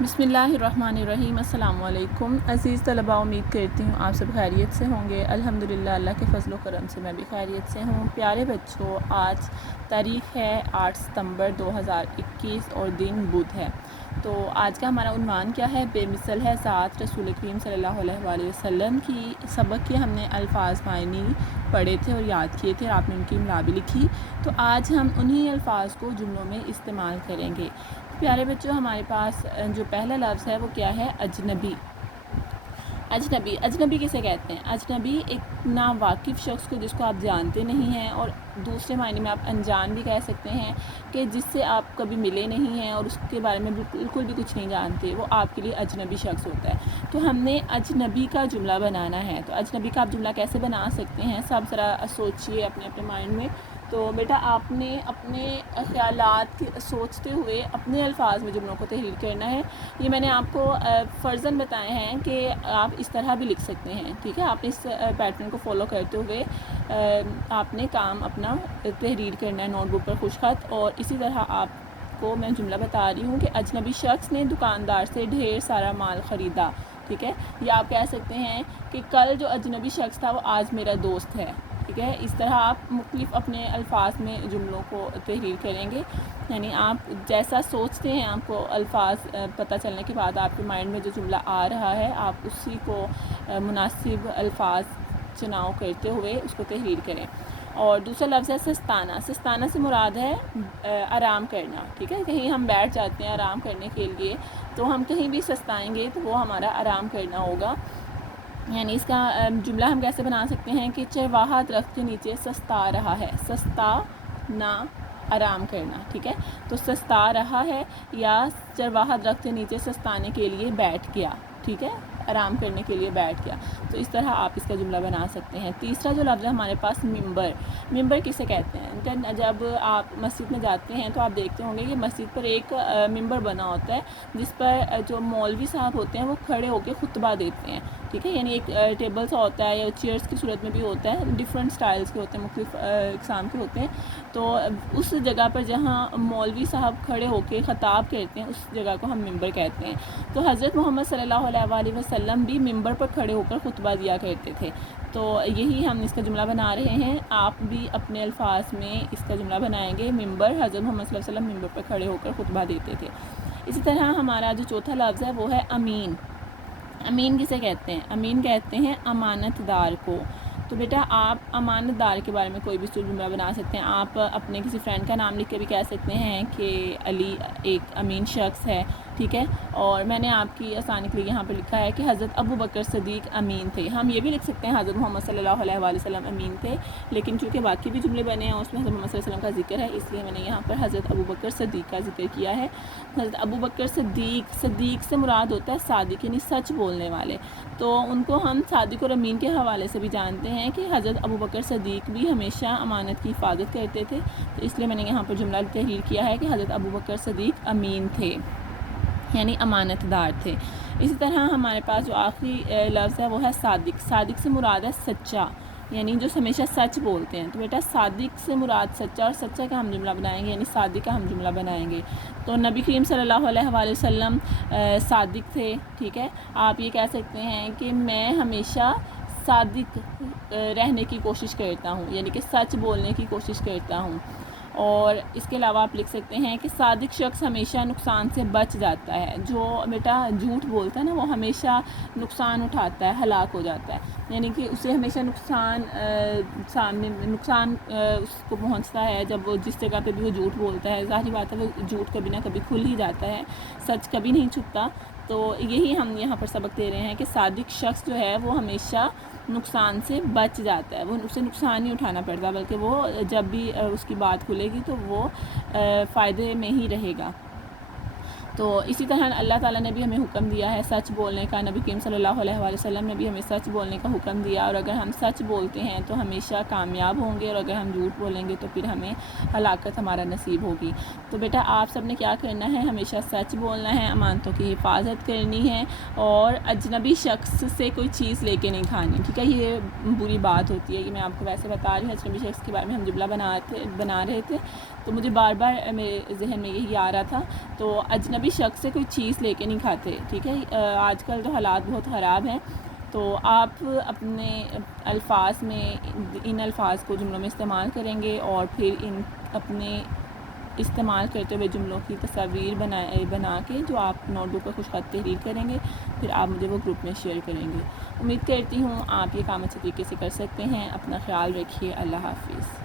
بسم اللہ الرحمن الرحیم۔ السلام علیکم عزیز طلباء، امید کرتی ہوں آپ سب خیریت سے ہوں گے۔ الحمدللہ اللہ کے فضل و کرم سے میں بھی خیریت سے ہوں۔ پیارے بچوں، آج تاریخ ہے 8 ستمبر 2021 اور دن بدھ ہے۔ تو آج کا ہمارا عنوان کیا ہے؟ بے مثل ہے ذات رسول کریم صلی اللہ علیہ وآلہ وسلم کی سبق کے ہم نے الفاظ معنی پڑھے تھے اور یاد کیے تھے، آپ نے ان کی املا بھی لکھی۔ تو آج ہم انہی الفاظ کو جملوں میں استعمال کریں گے۔ پیارے بچوں، ہمارے پاس جو پہلا لفظ ہے وہ کیا ہے؟ اجنبی۔ اجنبی، اجنبی کسے کہتے ہیں؟ اجنبی ایک ناواقف شخص کو جس کو آپ جانتے نہیں ہیں، اور دوسرے معنی میں آپ انجان بھی کہہ سکتے ہیں کہ جس سے آپ کبھی ملے نہیں ہیں اور اس کے بارے میں بالکل بھی کچھ نہیں جانتے، وہ آپ کے لیے اجنبی شخص ہوتا ہے۔ تو ہم نے اجنبی کا جملہ بنانا ہے۔ تو اجنبی کا آپ جملہ کیسے بنا سکتے ہیں؟ سب ذرا سوچئے اپنے اپنے مائنڈ میں۔ تو بیٹا آپ نے اپنے خیالات سوچتے ہوئے اپنے الفاظ میں جملوں کو تحریر کرنا ہے۔ یہ میں نے آپ کو فرضاً بتائے ہیں کہ آپ اس طرح بھی لکھ سکتے ہیں، ٹھیک ہے؟ آپ نے اس پیٹرن کو فالو کرتے ہوئے آپ نے کام اپنا تحریر کرنا ہے نوٹ بک پر خوش خط۔ اور اسی طرح آپ کو میں جملہ بتا رہی ہوں کہ اجنبی شخص نے دکاندار سے ڈھیر سارا مال خریدا، ٹھیک ہے؟ یا آپ کہہ سکتے ہیں کہ کل جو اجنبی شخص تھا وہ آج میرا دوست ہے، ٹھیک ہے؟ اس طرح آپ مختلف اپنے الفاظ میں جملوں کو تحریر کریں گے۔ یعنی آپ جیسا سوچتے ہیں، آپ کو الفاظ پتہ چلنے کے بعد آپ کے مائنڈ میں جو جملہ آ رہا ہے، آپ اسی کو مناسب الفاظ چناؤ کرتے ہوئے اس کو تحریر کریں۔ اور دوسرا لفظ ہے سستانہ۔ سستانہ سے مراد ہے آرام کرنا، ٹھیک ہے؟ کہیں ہم بیٹھ جاتے ہیں آرام کرنے کے لیے، تو ہم کہیں بھی سستائیں گے تو وہ ہمارا آرام کرنا ہوگا۔ یعنی اس کا جملہ ہم کیسے بنا سکتے ہیں کہ چرواہا درخت کے نیچے سستا رہا ہے۔ سستا نا آرام کرنا، ٹھیک ہے؟ تو سستا رہا ہے یا چرواہا درخت کے نیچے سستانے کے لیے بیٹھ گیا، ٹھیک ہے؟ آرام کرنے کے لیے بیٹھ گیا۔ تو اس طرح آپ اس کا جملہ بنا سکتے ہیں۔ تیسرا جو لفظ ہے ہمارے پاس ممبر۔ ممبر کسے کہتے ہیں؟ جب آپ مسجد میں جاتے ہیں تو آپ دیکھتے ہوں گے کہ مسجد پر ایک ممبر بنا ہوتا ہے جس پر جو مولوی صاحب ہوتے ہیں وہ کھڑے ہو کے خطبہ دیتے ہیں، ٹھیک ہے؟ یعنی ایک ٹیبل سا ہوتا ہے یا چیئرس کی صورت میں بھی ہوتا ہے، ڈیفرنٹ سٹائلز کے ہوتے ہیں، مختلف اقسام کے ہوتے ہیں۔ تو اس جگہ پر جہاں مولوی صاحب کھڑے ہو کے خطاب کرتے ہیں اس جگہ کو ہم ممبر کہتے ہیں۔ تو حضرت محمد صلی اللہ علیہ وآلہ وسلم بھی ممبر پر کھڑے ہو کر خطبہ دیا کرتے تھے۔ تو یہی ہم اس کا جملہ بنا رہے ہیں۔ آپ بھی اپنے الفاظ میں اس کا جملہ بنائیں گے، ممبر، حضرت محمد صلی اللہ علیہ وسلم ممبر پر کھڑے ہو کر خطبہ دیتے تھے۔ اسی طرح ہمارا جو چوتھا لفظ ہے وہ ہے امین۔ امین کسے کہتے ہیں؟ امین کہتے ہیں امانت دار کو۔ تو بیٹا آپ امانت دار کے بارے میں کوئی بھی جملہ بنا سکتے ہیں۔ آپ اپنے کسی فرینڈ کا نام لکھ کے بھی کہہ سکتے ہیں کہ علی ایک امین شخص ہے، ٹھیک ہے؟ اور میں نے آپ کی آسانی کے لیے یہاں پہ لکھا ہے کہ حضرت ابو بکر صدیق امین تھے۔ ہم یہ بھی لکھ سکتے ہیں حضرت محمد صلی اللہ علیہ وآلہ وسلم امین تھے، لیکن چونکہ باقی بھی جملے بنے ہیں اس میں حضرت محمد صلی اللہ علیہ وسلم کا ذکر ہے، اس لیے میں نے یہاں پر حضرت ابو بکر صدیق کا ذکر کیا ہے۔ حضرت ابو بکر صدیق، صدیق سے مراد ہوتا ہے صادق، یعنی سچ بولنے والے۔ تو ان کو ہم صادق اور امین کے حوالے سے بھی جانتے ہیں کہ حضرت ابو بکر صدیق بھی ہمیشہ امانت کی حفاظت کرتے تھے۔ تو اس لیے میں نے یہاں پر جملہ تحریر کیا ہے کہ حضرت ابو بکر صدیق امین تھے، یعنی امانت دار تھے۔ اسی طرح ہمارے پاس جو آخری لفظ ہے وہ ہے صادق۔ صادق سے مراد ہے سچا، یعنی جو ہمیشہ سچ بولتے ہیں۔ تو بیٹا صادق سے مراد سچا، اور سچا کا ہم جملہ بنائیں گے، یعنی صادق کا ہم جملہ بنائیں گے۔ تو نبی کریم صلی اللہ علیہ وآلہ وسلم صادق تھے، ٹھیک ہے؟ آپ یہ کہہ سکتے ہیں کہ میں ہمیشہ صادق رہنے کی کوشش کرتا ہوں، یعنی کہ سچ بولنے کی کوشش کرتا ہوں۔ اور اس کے علاوہ آپ لکھ سکتے ہیں کہ صادق شخص ہمیشہ نقصان سے بچ جاتا ہے۔ جو بیٹا جھوٹ بولتا ہے نا وہ ہمیشہ نقصان اٹھاتا ہے، ہلاک ہو جاتا ہے، یعنی کہ اسے ہمیشہ نقصان اس کو پہنچتا ہے جب وہ جس جگہ پہ بھی وہ جھوٹ بولتا ہے۔ ظاہری بات ہے وہ جھوٹ کبھی نہ کبھی کھل ہی جاتا ہے، سچ کبھی نہیں چھپتا۔ تو یہی ہم یہاں پر سبق دے رہے ہیں کہ صادق شخص جو ہے وہ ہمیشہ نقصان سے بچ جاتا ہے، وہ اسے نقصان نہیں اٹھانا پڑتا، بلکہ وہ جب بھی اس کی بات کھلے گی تو وہ فائدے میں ہی رہے گا۔ تو اسی طرح اللہ تعالیٰ نے بھی ہمیں حکم دیا ہے سچ بولنے کا، نبی کریم صلی اللہ علیہ وآلہ وسلم نے بھی ہمیں سچ بولنے کا حکم دیا، اور اگر ہم سچ بولتے ہیں تو ہمیشہ کامیاب ہوں گے، اور اگر ہم جھوٹ بولیں گے تو پھر ہمیں ہلاکت ہمارا نصیب ہوگی۔ تو بیٹا آپ سب نے کیا کرنا ہے؟ ہمیشہ سچ بولنا ہے، امانتوں کی حفاظت کرنی ہے، اور اجنبی شخص سے کوئی چیز لے کے نہیں کھانی، ٹھیک ہے؟ یہ بری بات ہوتی ہے کہ میں آپ کو ویسے بتا رہی ہوں، اجنبی شخص کے بارے میں ہم جملہ بنا رہے تھے تو مجھے بار بار میرے ذہن میں یہی آ رہا تھا۔ تو اجنبی کبھی شک سے کوئی چیز لے کے نہیں کھاتے، ٹھیک ہے. آج کل تو حالات بہت خراب ہیں، تو آپ اپنے الفاظ میں ان الفاظ کو جملوں میں استعمال کریں گے، اور پھر ان اپنے استعمال کرتے ہوئے جملوں کی تصاویر بنا کے جو آپ نوٹ بک پر کچھ خط تحریر کریں گے، پھر آپ مجھے وہ گروپ میں شیئر کریں گے. امید کرتی ہوں آپ یہ کام اچھے طریقے سے کر سکتے ہیں. اپنا خیال رکھیے. اللہ حافظ.